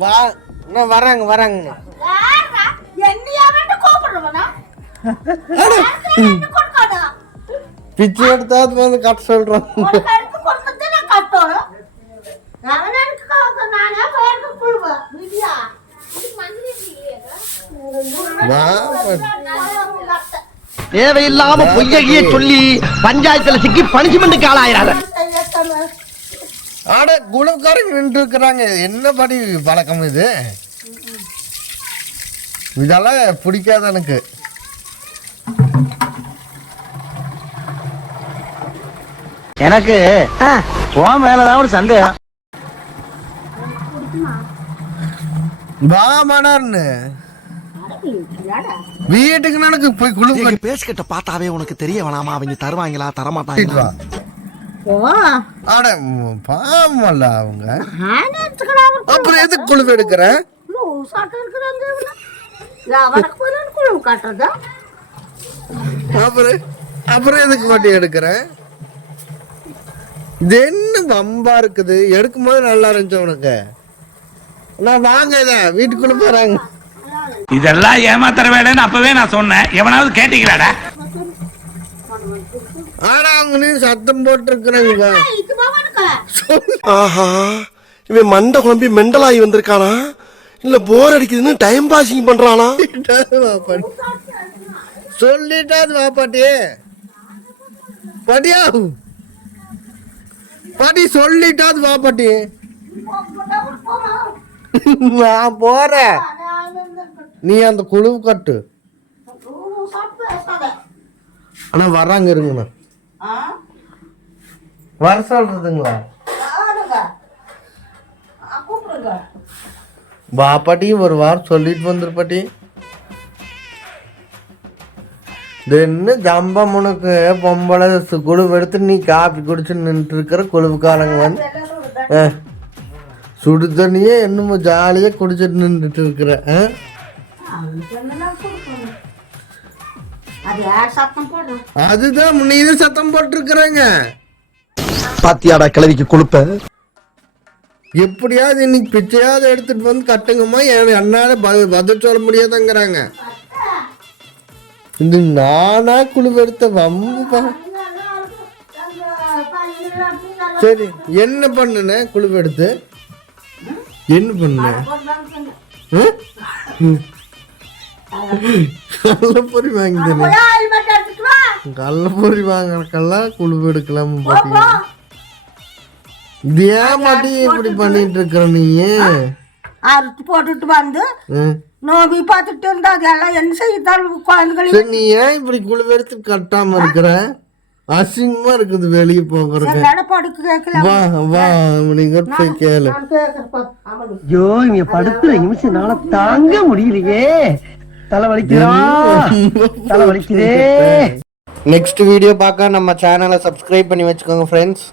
வா நான் வராங்க பிச்சு எடுத்தாது வந்து கட்ட சொல்றோம். தேவையில்லாம பொய்யகிய சொல்லி பஞ்சாயத்துல சிக்கி பனிஷ்மெண்ட்டுக்கு ஆளாயிராங்க. ஆட குழுக்காரங்க நின்று இருக்கிறாங்க. என்ன படி பழக்கம் இது? இதெல்லாம் பிடிக்காத எனக்கு. எனக்கு உன் மேலதான் ஒரு சந்தேகம். வாமாடான்னு வீட்டுக்கு எனக்கு போய் குழு பேசிக்கிட்ட பார்த்தாவே உனக்கு தெரிய வேணாமா அவங்க தருவாங்களா தரமாட்டாங்களா? ஆட பாவமல்ல அவங்க. அப்புறம் எதுக்கு குழு எடுக்கிற? அப்புறம் எதுக்கு வட்டி எடுக்கிறேன்? இது என்ன வம்பா இருக்குது? எடுக்கும் போது நல்லா இருந்துச்சு உனக்கு. நான் வாங்க இத வீட்டுக்குள்ள போறாங்க. இதெல்லாம் ஏமாத்துற வேலைன்னு அப்பவே நான் சொன்னேன். எவனாவது கேட்டீங்களாடா? ஆனா அவங்க நீ சத்தம் போட்டு இருக்கிறாங்க. ஆஹா, இவன் மண்டை குழம்பி மெண்டலாகி வந்திருக்கானா இல்ல போர் அடிக்குதுன்னு டைம் பாசிங் பண்றானா? சொல்லிட்டாது வா பாட்டி. பாட்டியா பாட்டி சொல்லிட்டாது வா பாட்டி. நான் போறேன், நீ அந்த குழு கட்டு. ஆனா வர்றாங்க இருங்கண்ணா. வர சொல்றதுங்களா? வா பாட்டி, ஒரு வாரம் சொல்லிட்டு வந்துரு பாட்டி. என்ன ஜம்பம் உனக்கு? பொம்பளை குழு எடுத்து நீ காப்பி குடிச்சு நின்று இருக்கிற குழுவுக்காரங்க வந்து சுடு தண்ணியே என்னமோ ஜாலியா குடிச்சிட்டு நின்றுட்டு இருக்கிற. அதுதான் நீ சத்தம் போட்டு இருக்கிறாங்க. பாத்தியாடா கிளவிக்கு கொழுப்ப. எப்படியாவது இன்னைக்கு பிச்சையாவது எடுத்துட்டு வந்து கட்டுங்கம்மா, என்னால பதில் சொல்ல முடியாதுங்கிறாங்க. இது நானா குழு எடுத்த வம்பா? சரி என்ன பண்ணுன? குழு எடுத்து என்ன பண்ண? கள்ளப்பொறி வாங்கி கள்ளப்பொரி வாங்கறக்கெல்லாம் குழு எடுக்கலாம் பாட்டி. இது ஏன் பாட்டி இப்படி பண்ணிட்டு இருக்கிற? நீ அறுத்து போட்டுட்டு வந்து நோம்பி பார்த்துட்டு இருந்தா அதெல்லாம் என்ன செய்தால் குழந்தைகளை. நீ ஏன் இப்படி குழு எடுத்து கட்டாம இருக்கிற? அசிங்கமா இருக்குது வெளியே போகிறதுக்கு. வா வா நீங்க போய் கேளு. ஐயோ இங்க படுத்துற நிமிஷம்னால தாங்க முடியலையே. தலைவலிக்குதே. நெக்ஸ்ட் வீடியோ பார்க்க நம்ம சேனலை சப்ஸ்கிரைப் பண்ணி வச்சுக்கோங்க ஃப்ரெண்ட்ஸ்.